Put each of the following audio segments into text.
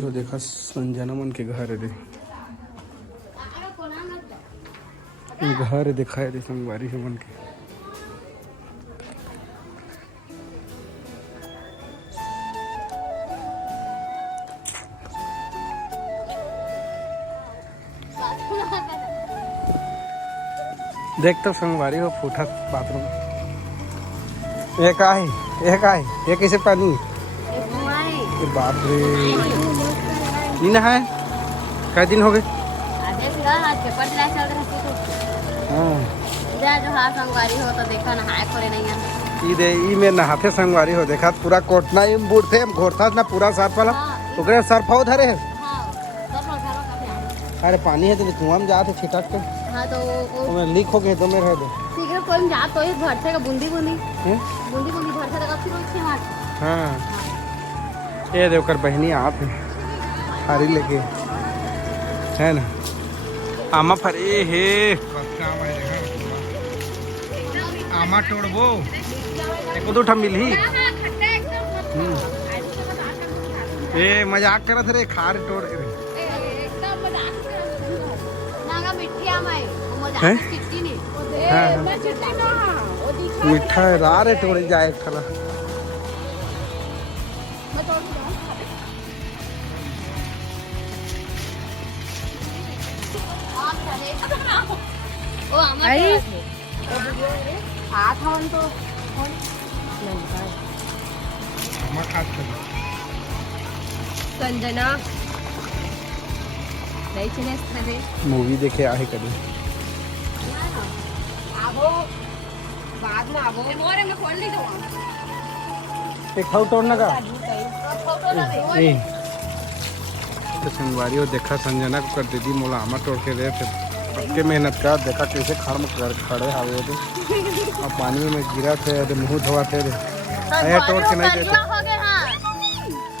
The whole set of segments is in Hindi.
हो देखा संजना मन के घर रे घर दिखाए रे संगवारी हो मन के देख तो संगवारी हो फूटा बाथरूम एक आए ये कैसे पानी बाप रे नीना है कई दिन हो गए संगवारी हो तो देखा नहाए खोले नहीं ई में नहाते संगवारी हो देखा पूरा कोटना ई बूढ़ते घोरता ना पूरा साफ वाला ओकरे सरफाव धरे है अरे पानी है तो कुआं में जाते छिटक के हां तो मैं लीक हो गए तो मेरे दे ठीक है कोई जा तो ये भरते का बूंदी बूंदी भरते का फिर उसके हाथ हां ये देखकर बहनी आप है हारी लेके है ना आमा फरे हे आमा तोड़बो एको दो ठा मिलही ए मजाक करत रे खार तोड़ के एकदम मजाक नागा मिठी आमा है हैं? मजाक चिट्टी नहीं हाँ। मैं चिट्टी ना वो दिखा मीठा रारे तोड़ जाए एक ठला मैं तोड़ दूं आप रहे ओ आमा हाथ हवन तो आमा खात संजना नहीं चले खाने मूवी देखे आहे कभी आबो बाद में आबो मोरे में खोल ली तो एक खाऊ तोड़ना का फोटो ना दे ए तो संगवारी हो देखा संजना को कर दीदी मोला आमा तोड़ के दे फिर पक्के मेहनत कर देखा कैसे खाड़ में खड़े हावे थे और पानी में गिरा थे तो मुंह धोआ थे अरे तोड़ के नहीं देते हो गए हां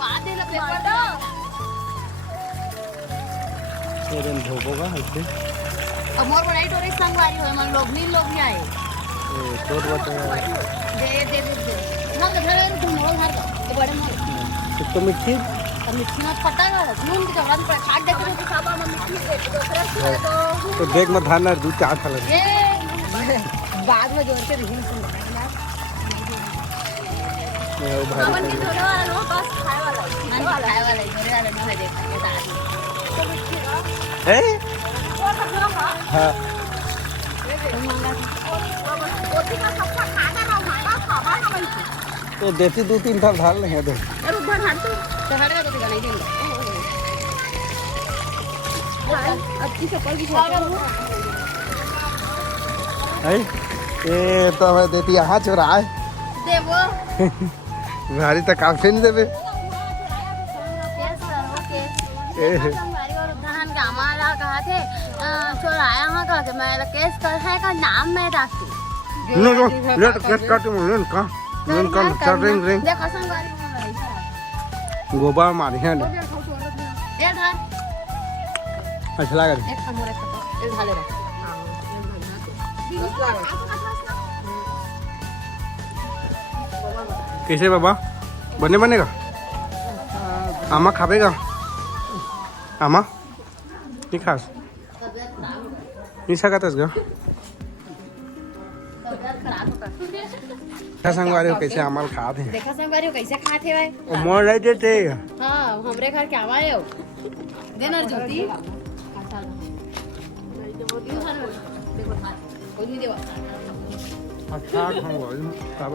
बाद में पेपर दो तेरे धोबोगा ऐसे अब मोर बड़ाई टोरे संगवारी होय मन लोग नी लोग आए ए तोड़ बटे दे ना घर तुम मोर घर के बड़े मोर तो मिट्टी अब मिट्टी में फटा गया नून की जगह पर खाट देते तो साबा में मिट्टी से दूसरा से तो देख मत धान दूध चार खा लगे ये बाद में जोड़ के रही सुन वो अपन भारी की थोड़ा लो बस खाए वाला मन खाए वाला जोड़े वाला नहीं देखा के दादी तो मिट्टी है वो सब लोग हां तो देती दो तीन थाल ढाल नहीं है दे अरे उधर हट तो हट गया तो दिखा नहीं देंगे अच्छी चप्पल की है ये तो हमें देती यहाँ चुरा है देवो भारी तक काफी नहीं देवे हमारी और धान का हमारा कहा थे चोराया हाँ कहा के मैं केस कर है का नाम मैं डालती नो नो लेट केस काट में का चल रिंग देखो संगवारी गोबा मारी है ना ये धान अच्छा लगा एक हमरे को ये ढाले रख कैसे बाबा बनेगा आमा खाबेगा आमा नहीं खास नहीं सकतस गा संगवारी हो कैसे अमल खात है देखा संगवारी हो कैसे खाते भाई ओ मोर नहीं देते हां हमरे घर के आवा हो देना ज्योति अच्छा खाऊंगा तब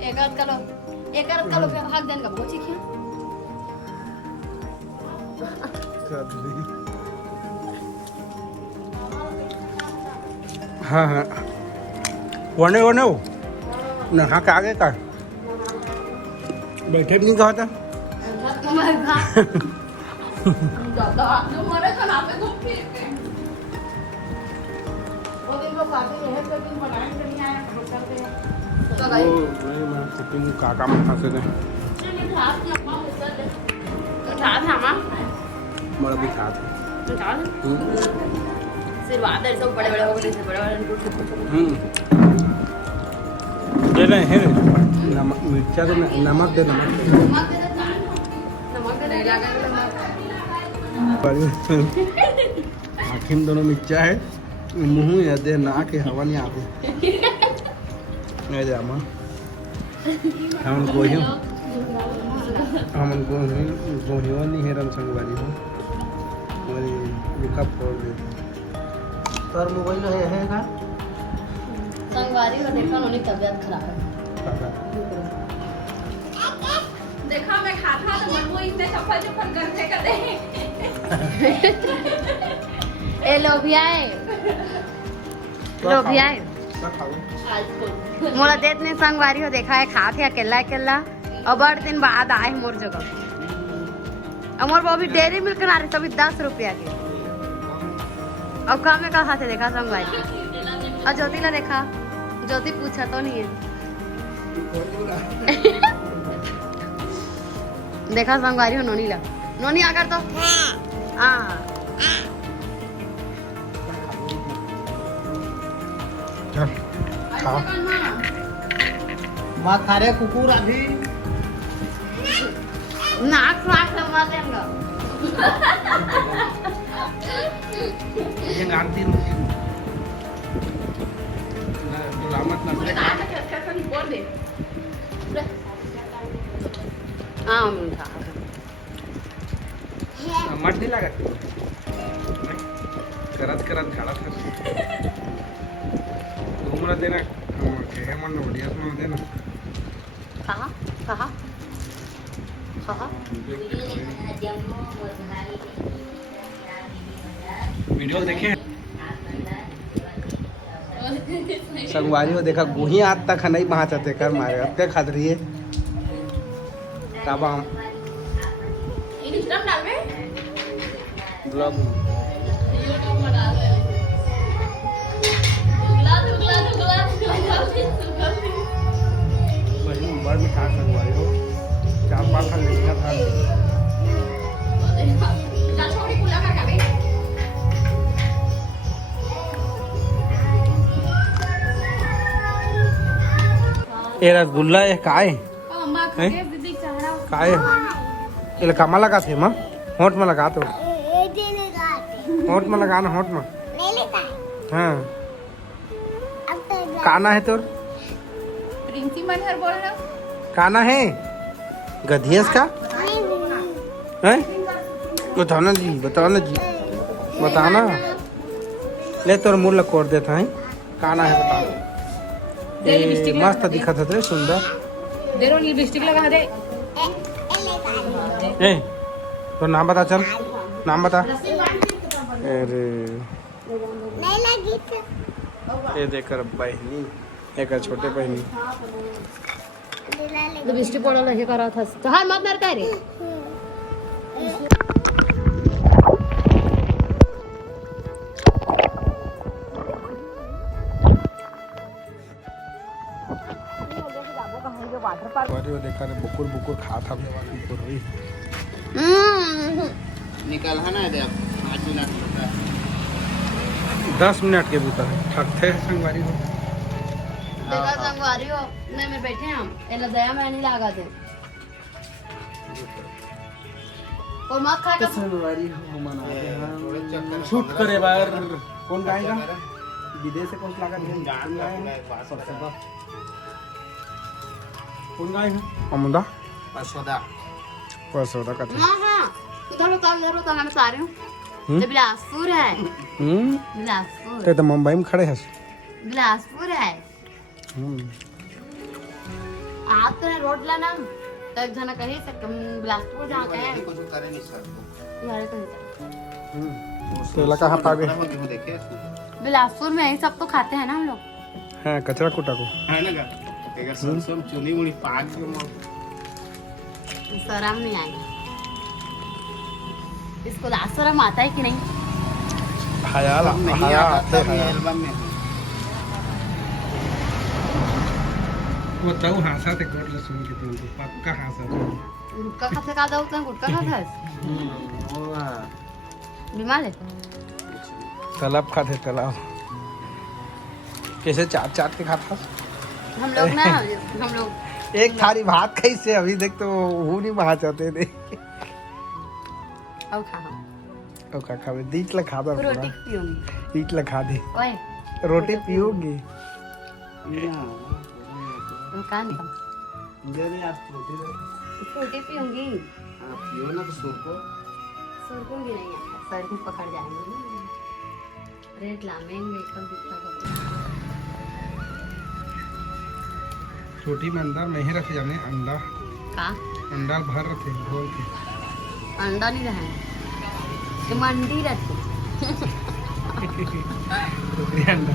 एक आध कलो के भाग देन का बोची खिया हाँ हाँ वने नहा के आगे का बैठे भी नहीं कहा था मरे का नाम पे घूम फिर के वो दिन लोग आते हैं तो दिन बनाए नहीं आए करते हैं तो गाइस नहीं मैं चिकन काका में फंसे थे चलिए हाथ में अपना उतर दे तो था मामा मेरा भी खात तो था सिर्फ आधे सब बड़े बड़े हो गए थे बड़े दे रहे हैं नमक मिर्चा दे नमक दे नमक दे दे नमक आँखी में दोनों मिर्चा है, मुँह या दे नाक है, हवा नहीं आती। ऐसे हम गोहियों नहीं है रम संगवारी हो हमारी लिखा फोड़ देते तोर मोबाइल है का संगवारी को देखा उन्हें तबीयत खराब है। देखा मैं खाता तो मन वो इतने चप्पल चप्पल करते करे ए लोभिया है लोभिया है मोला देत ने संगवारी हो देखा है खात है अकेला अकेला और बड़ दिन बाद आए मोर जगह मोर वो भी डेयरी मिल्क ना रहे सभी 10 रुपया के अब कहाँ में कहा थे देखा संगवारी और ज्योति ला देखा ज्योति पूछा तो नहीं है देखा संगवारी हो नोनी ला नोनी आकर तो हाँ माँ खा रहे कुकुर अभी नाक नाक लगा देंगे ये गांधी रुचि गुलामत नजरे हाँ मत नहीं लगा करत करत झाड़ा था घूमना देना क्या मन बढ़िया सुना देना कहाँ कहाँ कहाँ वीडियो देखे संगवारी हो देखा गुही आज तक नहीं पहुंचाते कर मारे अब क्या खाद रही है काबा इंस्टाग्राम डाल में ब्लॉग बड़ में खा संगवारी हो 4-5 साल लिखा था छोटी खुला कर कभी ये रसगुल्ला है काय अम्मा हैं? खाके दीदी चढ़ा काय ये कमा लगा थे माँ होंठ में लगा तो होंठ में लगाना होंठ में हाँ काना है तोर प्रिंसी मनहर बोल रहा हूँ काना है गधियस का हैं बताना जी बताना जी बताना ले तोर मुँह लकोर देता है काना है बता ये मस्त दिखा था तेरे सुंदर दे रो लिपस्टिक लगा दे ए तो नाम बता चल नाम बता अरे ये देखकर बहनी एक छोटे बहनी लिपस्टिक पड़ा लगे करा था तो हर मत नर करे अरे वो देखा रे बुकुर बुकुर खा था बुकुर हुई निकल है ना दे 5 मिनट 10 मिनट के भीतर थकते हैं संगवारी को देखा संगवारी हो नहीं में बैठे हम एला दया मैं नहीं लगा दे और मत खा के संगवारी हो मना शूट करे बार कौन गाएगा विदेश से कौन लगा दे गान गाएगा सबसे बड़ा कौन गाएगा अमुदा परसोदा का था हाँ हाँ उधर उधर मैं बता रही हूँ ये बिलासपुर है बिलासपुर ते तो मुंबई में खड़े हैं बिलासपुर है आप तो रोड ला नाम तो एक जना कहीं से बिलासपुर जहाँ का है कुछ करे नहीं सर यार कहीं तो लगा कहाँ पागे देखे बिलासपुर में यही सब तो खाते हैं ना हम लोग हाँ कचरा कुटा को है ना अगर सरसों चुनी मुड़ी पाक के शर्म नहीं आएगी इसको लास्ट शर्म आता है कि नहीं हयाल नहीं हया आता आते था हैं एल्बम में वो तो हंसा थे कर ले सुन के तुमको पक्का हंसा था गुटका खाते का दो तो गुटका खाते है बीमार है तालाब खाते तालाब कैसे चाट चाट के खाता हम लोग ना हम लोग एक थाली भात कैसे अभी देख तो वो नहीं वहां चाहते थे अब खा हम ओ का खावे दीट ला खादा रोटी पूरा पीऊंगी ईट ला खा दे ओए रोटी पियोगी तुम कहाँ निकल मुझे नहीं आज रोटी दे। रोटी पीऊंगी हाँ, पियो ना तो सूप को। सुरकूंगी नहीं यार सर्दी पकड़ जाएंगे ना रेट लामेंगे कब दिखता कब रोटी में अंदर में ही रख जाने अंडा का अंडा भर रखे घोल के अंडा नहीं रहे ये मंडी रहती रोटी अंडा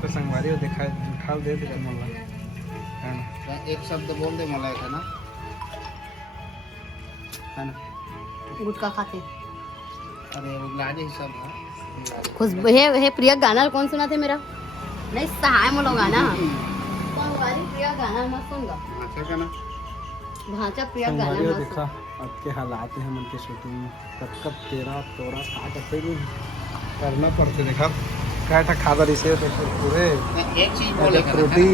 तो संगवारी को देखा उठा दे दे मला है ना एक शब्द बोल दे मलाई का ना है ना। गुटखा खाते अरे वो लाजे ही सब है। खुशबू हे प्रिया गाना कौन सुना थे मेरा नहीं सहाय मोलो गाना कौन वाली प्रिया गाना मत सुनगा अच्छा का ना। भाचा प्रिया गाना संगवारी को मत देखा अब के हालात हैं मन के शूटिंग में कब कब तेरा तोरा खा करते भी करना पड़ते देखा क्या था खादा रिसे तो पूरे एक चीज बोलेगा ना। रोटी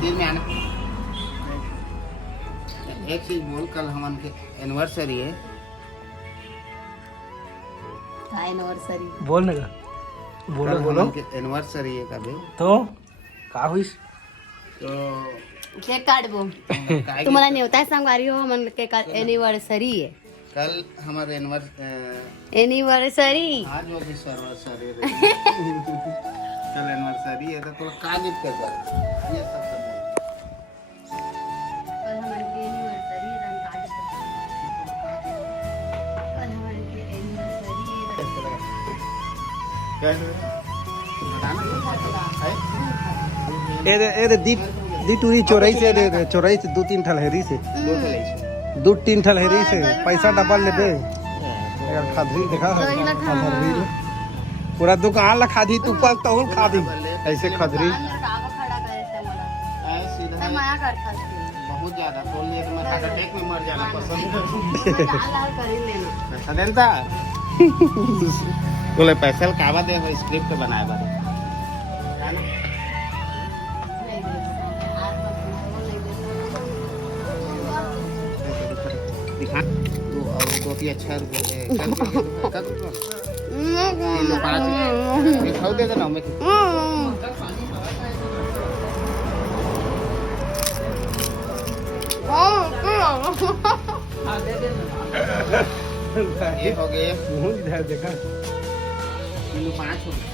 दिन में आना। एक चीज बोल, कल हमन के एनिवर्सरी है। एनिवर्सरी बोल ना बोलो कल बोलो हमन के एनिवर्सरी है कभी तो का हुई तो केक काटबो काहे तुम्हाला नेवता है संगवारी हो मन के एनिवर्सरी है कल हमारे एनिवर्सरी आज वो भी सर्वसरी कल एनिवर्सरी है तो थोड़ा का गिफ्ट कर दो ये सब सब बोल। कल हमारे की एनिवर्सरी रंग काट कल हमारे की एनिवर्सरी कैसे बताना है ए दी टूरी चोरई से दे चोरई से 2-3 ठलहरी से दो चले 2-3 ठलहरी से पैसा डबल ले दे यार खाधी देखा तो ही ना खा। खदरी पूरा दुकान ला खाधी तू पर तो खाधी ऐसे खदरी कावा खड़ा करे थे मला सीधा मैं माया करता थी बहुत ज्यादा बोल लिए तो मैं हार्ट अटैक में मर जाना पसंद मैं लाल लाल कर ही लेना पैसा देता बोले पैसा कावा दे हो स्क्रिप्ट बनाए बारे नहीं दे आज मत नहीं दे दिखा तो और कॉफी अच्छा रुपये है कब किलो 5 दिखाओ दे देना मैं ये हो गए मुंह इधर देखा किलो 5 हो गए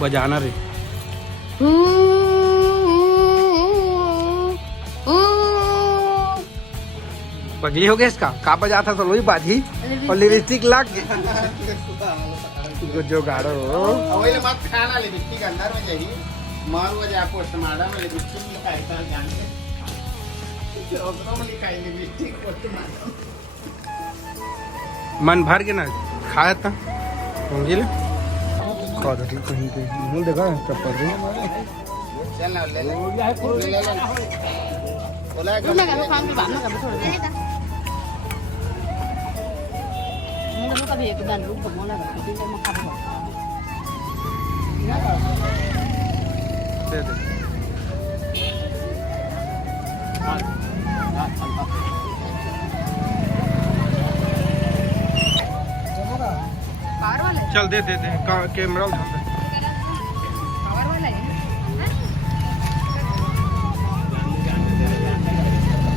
बजाना रे पगली हो गया इसका का बजा था तो वही बात ही और लिपस्टिक लग जो गाड़ो अवेले मत खाना लिपस्टिक अंदर में जाही मार वो जा पोस्टमार्टम में लिपस्टिक लिखाई था जान के ओकरो में लिखाई लिपस्टिक पोस्टमार्टम मन भर के ना खाया था होंगी ले खा दे कहीं पे मुंह देखा चप्पल रे चल ना ले ले बोला मैं कहूं खान के बाद में कब छोड़ दे मुझे कभी एक बार रुक तो मोला का तीन में खा दे दे कार वाले चल दे कैमरा उठा दे कवर वाला है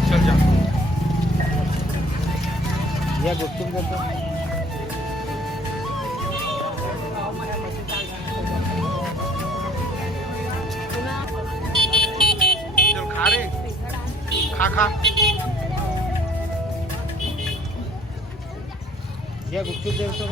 चल जा ये गुप्तुम करता चल खा रे खा ये गुप्तुम दे तो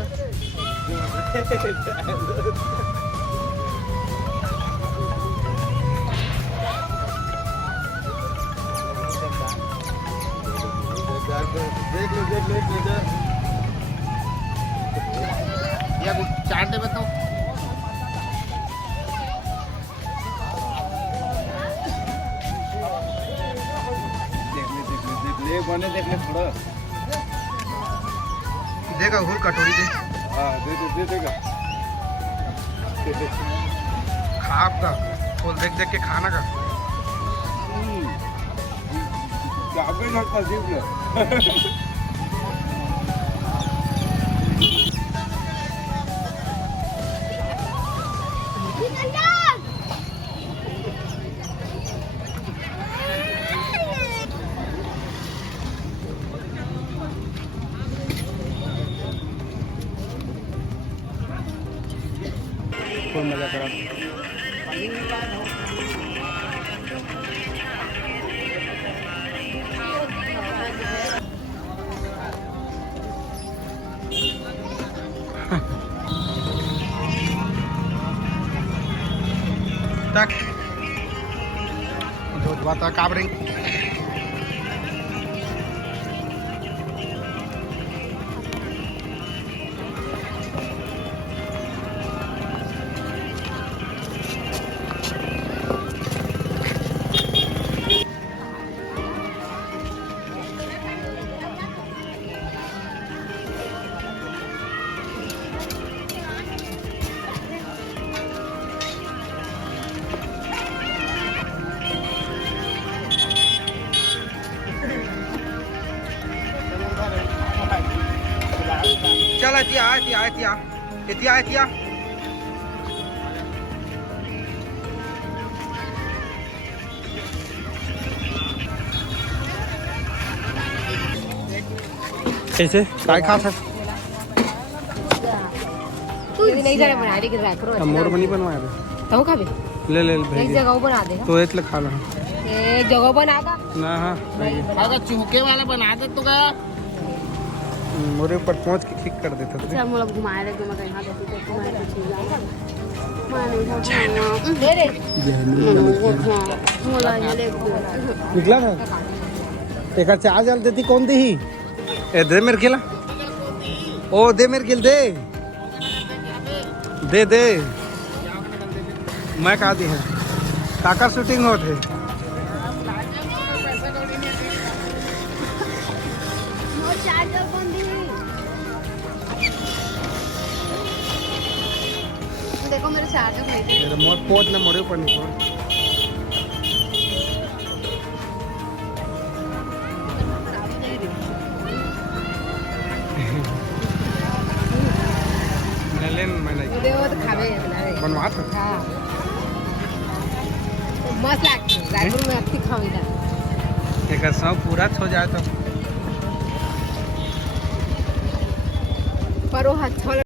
देख लो ये चाट दे बताओ देख ले बने देख ले थोड़ा देगा घूर कटोरी दे हाँ दे देगा खाप का फूल देख देख के खाना का फुल मजा करा tak untuk bata kabring चला tia कैसे काय खा था तू नहीं जरा बना दे के रख रो मोर बनी बनवाया तो खाबे ले ले एक जगह बना दे तो इतले खा ला एक जगह बना का ना हाँ अगर चूके वाला बना दे तो का मोरे ऊपर पहुंच के किक कर देता अच्छा मोला घुमाए रे मैं कहीं हाथ तो घुमाए तो चीज माने दे रे मोला ये ले निकला ना एक चार जल देती कौन दी ए दे मेरे खेला ओ दे मेरे खेल दे दे मैं कहा दी है काका शूटिंग होते देखो मेरे चार्जर नहीं थे मेरा मोर पोत ना मोरे ऊपर निकल मैंने दे वो तो खावे बनवा था हां मस्त लगती रायपुर में अच्छी खावी था एक सब पूरा हो जाए तो पर वो अच्छा